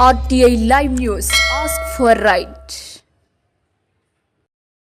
RTI Live News. Ask for right.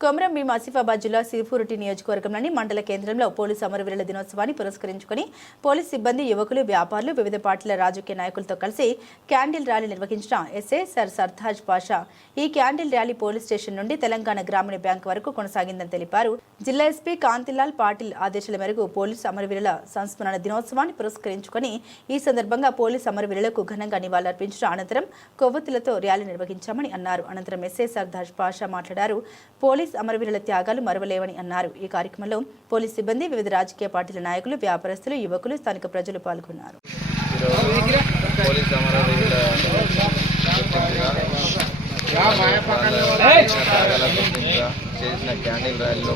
Komaram Bheem Asifabad జిల్లా సిరిపురటి నియోజకవర్గంలోని మండల కేంద్రంలో పోలీసు అమరవీరుల దినోత్సవాన్ని పురస్కరించుకుని పోలీసు సిబ్బంది, యువకులు, వ్యాపారులు, వివిధ పార్టీల రాజకీయ నాయకులతో కలిసి క్యాండిల్ ర్యాలీ నిర్వహించిన ఎస్ఐ సర్ సర్తాజ్ పాషా. ఈ క్యాండిల్ ర్యాలీ పోలీస్ స్టేషన్ నుండి తెలంగాణ గ్రామీణ బ్యాంక్ వరకు కొనసాగిందని తెలిపారు. జిల్లా ఎస్పీ కాంతిలాల్ పాటిల్ ఆదేశాల మేరకు పోలీసు అమరవీరుల సంస్మరణ దినోత్సవాన్ని పురస్కరించుకుని ఈ సందర్భంగా పోలీసు అమరవీరులకు ఘనంగా నివాళులర్పించిన అనంతరం కొవ్వొత్తులతో ర్యాలీ నిర్వహించామని అన్నారు. అనంతరం ఎస్ఐ సర్తాజ్ పాషా మాట్లాడారు. పోలీస్ అమరవీరుల త్యాగాలు మరవలేవని అన్నారు. ఈ కార్యక్రమంలో పోలీస్ సిబ్బంది, వివిధ రాజకీయ పార్టీల నాయకులు, వ్యాపారస్తులు, యువకులు, స్థానిక ప్రజలు పాల్గొన్నారు. చేసిన క్యాండిల్ ర్యాలీలో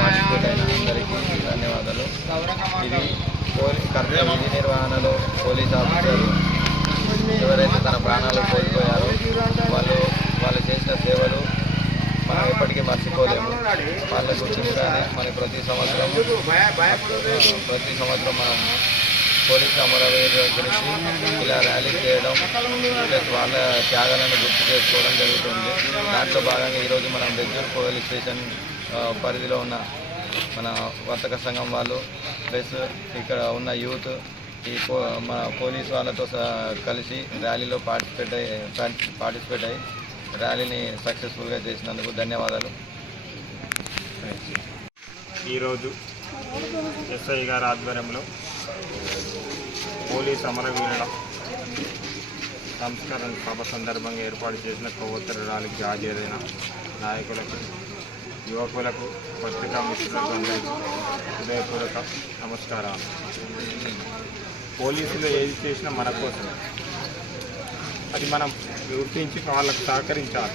పార్టిసిపేట్ అయిన అందరికీ ధన్యవాదాలు. ఇది విధి నిర్వహణలో పోలీస్ ఆఫీసర్లు ఎవరైతే తన ప్రాణాలు కోల్పోయారో వాళ్ళు చేసిన సేవలు మనం ఎప్పటికీ మర్చిపోలేము. వాళ్ళ గుర్తించాలి. మనకి ప్రతి సంవత్సరం మనం పోలీసు అమరవీరుల గురించి ఇలా ర్యాలీ చేయడం, ప్లస్ వాళ్ళ త్యాగాలను గుర్తు చేసుకోవడం జరుగుతుంది. దాంట్లో భాగంగా ఈరోజు మనం బెజ్జూర్ పోలీస్ స్టేషన్ పరిధిలో ఉన్న మన వర్తక సంఘం వాళ్ళు, ప్లస్ ఇక్కడ ఉన్న యూత్ మన పోలీస్ వాళ్ళతో కలిసి ర్యాలీలో పార్టిసిపేట్ అయ్యి ర్యాలీని సక్సెస్ఫుల్గా చేసినందుకు ధన్యవాదాలు. ఈరోజు ఎస్ఐ గారి ఆధ్వర్యంలో పోలీస్ అమరవీరుల సంస్కరణ సభ సందర్భంగా ఏర్పాటు చేసిన కొవ్వొత్తుల ర్యాలీకి హాజరైన నాయకులకు, యువకులకు, పత్రికా మిత్రులకు అందరికీ హృదయపూర్వక నమస్కారాలు. పోలీసులు ఏది చేసినా మన కోసమే, అది మనం గుర్తించి వాళ్ళకు సహకరించాలి.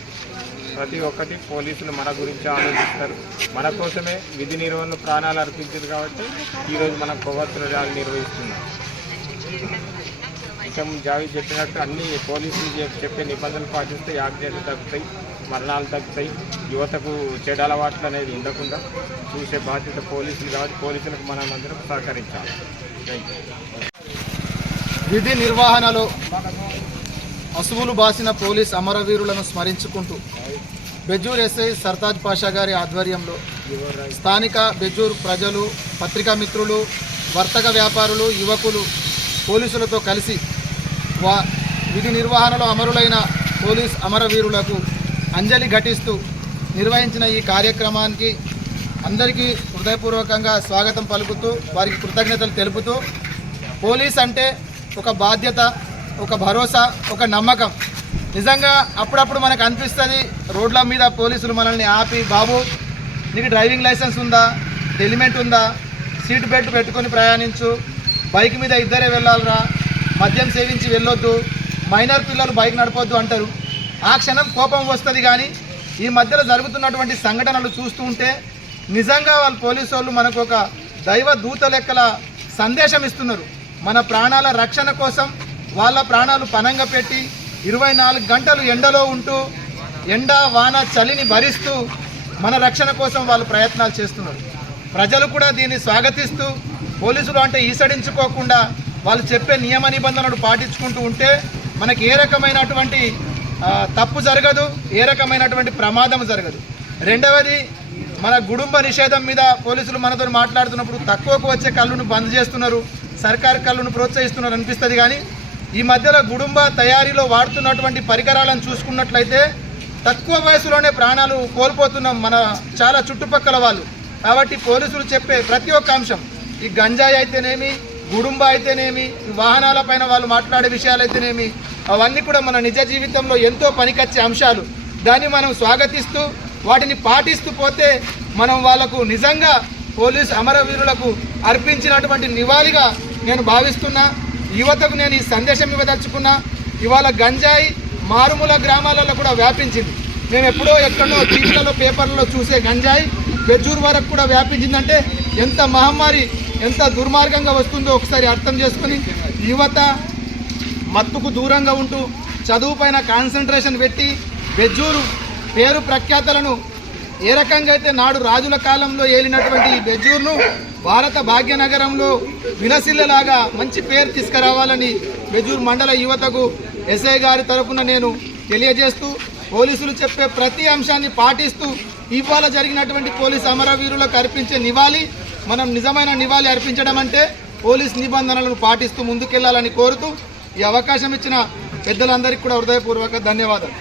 ప్రతి ఒక్కటి పోలీసులు మన గురించి ఆలోచిస్తారు, మన కోసమే విధి నిర్వహణ ప్రాణాలు అర్పించారు. కాబట్టి ఈరోజు మనం కొవ్వొత్తుల ర్యాలీ నిర్వహిస్తున్నాం. ఇంకా జావీ చెప్పినట్టు అన్ని పోలీసులు చెప్పే నిబంధనలు పాటిస్తే యాక్సిడెంట్లు తగ్గుతాయి, మరణాలు తగ్గుతాయి. యువతకు చెడు అలవాట్లు అనేది ఉండకుండా చూసే బాధ్యత పోలీసులు. కాబట్టి పోలీసులకు మనం అందరం సహకరించాలి. విధి నిర్వహణలో అసువులు బాసిన పోలీస్ అమరవీరులను స్మరించుకుంటూ బెజ్జూర్ ఎస్ఐ సర్తాజ్ పాషా గారి ఆధ్వర్యంలో స్థానిక బెజ్జూర్ ప్రజలు, పత్రికా మిత్రులు, వర్తక వ్యాపారులు, యువకులు పోలీసులతో కలిసి విధి నిర్వహణలో అమరులైన పోలీస్ అమరవీరులకు అంజలి ఘటిస్తూ నిర్వహించిన ఈ కార్యక్రమానికి అందరికీ హృదయపూర్వకంగా స్వాగతం పలుకుతూ వారికి కృతజ్ఞతలు తెలుపుతూ, పోలీస్ అంటే ఒక బాధ్యత, ఒక భరోసా, ఒక నమ్మకం. నిజంగా అప్పుడప్పుడు మనకు అనిపిస్తుంది, రోడ్ల మీద పోలీసులు మనల్ని ఆపి, బాబు నీకు డ్రైవింగ్ లైసెన్స్ ఉందా, హెల్మెట్ ఉందా, సీట్ బెల్ట్ పెట్టుకొని ప్రయాణించు, బైక్ మీద ఇద్దరే వెళ్ళాలరా, మద్యం సేవించి వెళ్ళొద్దు, మైనర్ పిల్లలు బైక్ నడపొద్దు అంటారు. ఆ క్షణం కోపం వస్తుంది. కానీ ఈ మధ్యలో జరుగుతున్నటువంటి సంఘటనలు చూస్తూ ఉంటే నిజంగా వాళ్ళు పోలీసు వాళ్ళు మనకు ఒక దైవ దూత లెక్కల సందేశం ఇస్తున్నారు. మన ప్రాణాల రక్షణ కోసం వాళ్ళ ప్రాణాలు పణంగా పెట్టి 24 గంటలు ఎండలో ఉంటూ ఎండ, వాన, చలిని భరిస్తూ మన రక్షణ కోసం వాళ్ళు ప్రయత్నాలు చేస్తున్నారు. ప్రజలు కూడా దీన్ని స్వాగతిస్తూ పోలీసులు అంటే ఈసడించుకోకుండా వాళ్ళు చెప్పే నియమ నిబంధనలు పాటించుకుంటూ ఉంటే మనకి ఏ రకమైనటువంటి తప్పు జరగదు, ఏ రకమైనటువంటి ప్రమాదం జరగదు. రెండవది, మన గుడుంబ నిషేధం మీద పోలీసులు మనతో మాట్లాడుతున్నప్పుడు తక్కువకు వచ్చే కళ్ళును బంద్ చేస్తున్నారు, సర్కారు కళ్ళును ప్రోత్సహిస్తున్నారు అనిపిస్తుంది. కానీ ఈ మధ్యలో గుడుంబ తయారీలో వాడుతున్నటువంటి పరికరాలను చూసుకున్నట్లయితే తక్కువ వయసులోనే ప్రాణాలు కోల్పోతున్నాం మన చాలా చుట్టుపక్కల వాళ్ళు. కాబట్టి పోలీసులు చెప్పే ప్రతి ఒక్క అంశం, ఈ గంజాయి అయితేనేమి, గుడుంబ అయితేనేమి, వాహనాలపైన వాళ్ళు మాట్లాడే విషయాలు అయితేనేమి, అవన్నీ కూడా మన నిజ జీవితంలో ఎంతో పనికొచ్చే అంశాలు. దాన్ని మనం స్వాగతిస్తూ వాటిని పాటిస్తూ పోతే మనం వాళ్ళకు నిజంగా పోలీస్ అమరవీరులకు అర్పించినటువంటి నివాళిగా నేను భావిస్తున్నా. యువతకు నేను ఈ సందేశం ఇవ్వదలుచుకున్నా. ఇవాళ గంజాయి మారుమూల గ్రామాలలో కూడా వ్యాపించింది. మేము ఎక్కడో టీవీలలో, పేపర్లలో చూసే గంజాయి బెజ్జూర్ వరకు కూడా వ్యాపించిందంటే ఎంత మహమ్మారి, ఎంత దుర్మార్గంగా వస్తుందో ఒకసారి అర్థం చేసుకుని యువత మత్తుకు దూరంగా ఉంటూ చదువు పైన కాన్సన్ట్రేషన్ పెట్టి బెజ్జూరు పేరు ప్రఖ్యాతలను ఏ రకంగా అయితే నాడు రాజుల కాలంలో ఏలినటువంటి ఈ బెజ్జూర్ను భారత భాగ్యనగరంలో విలసిల్లలాగా మంచి పేరు తీసుకురావాలని బెజ్జూర్ మండల యువతకు ఎస్ఐ గారి తరఫున నేను తెలియజేస్తూ పోలీసులు చెప్పే ప్రతి అంశాన్ని పాటిస్తూ ఇవాళ జరిగినటువంటి పోలీస్ అమరవీరులకు అర్పించే నివాళి మనం నిజమైన నివాళి అర్పించడం అంటే పోలీస్ నిబంధనలను పాటిస్తూ ముందుకెళ్లాలని కోరుతూ ఈ అవకాశం ఇచ్చిన పెద్దలందరికీ కూడా హృదయపూర్వక ధన్యవాదాలు.